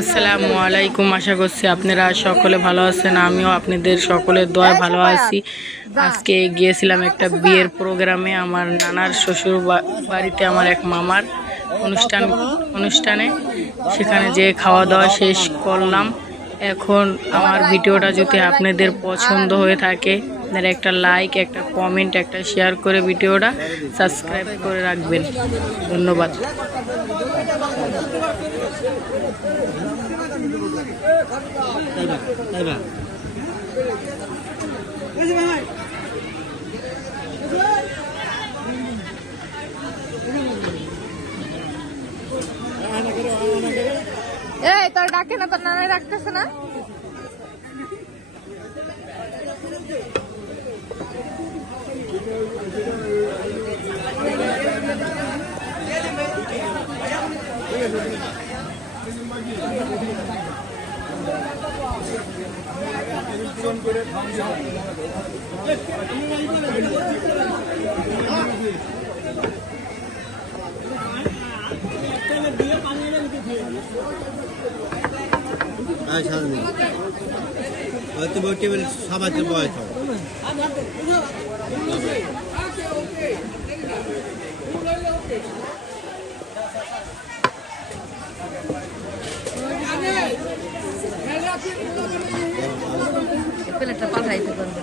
আসসালামু আলাইকুম। আশা করছি আপনারা সকলে ভালো আছেন। আমিও আপনাদের সকলের দোয়ায় ভালো আছি। আজকে গিয়েছিলাম একটা বিয়ের প্রোগ্রামে, আমার নানার শ্বশুর বাড়িতে, আমার এক মামার অনুষ্ঠানে। সেখানে যে খাওয়া দাওয়া শেষ করলাম। এখন আমার ভিডিওটা যদি আপনাদের পছন্দ হয়ে থাকে, আপনারা একটা লাইক, একটা কমেন্ট, একটা শেয়ার করে ভিডিওটা সাবস্ক্রাইব করে রাখবেন। ধন্যবাদ। এই তোর ডাকে না, তোর নানা ডাকতেছে না? সবাই বয়স প্লেটটা পাঠাইতে পারবে।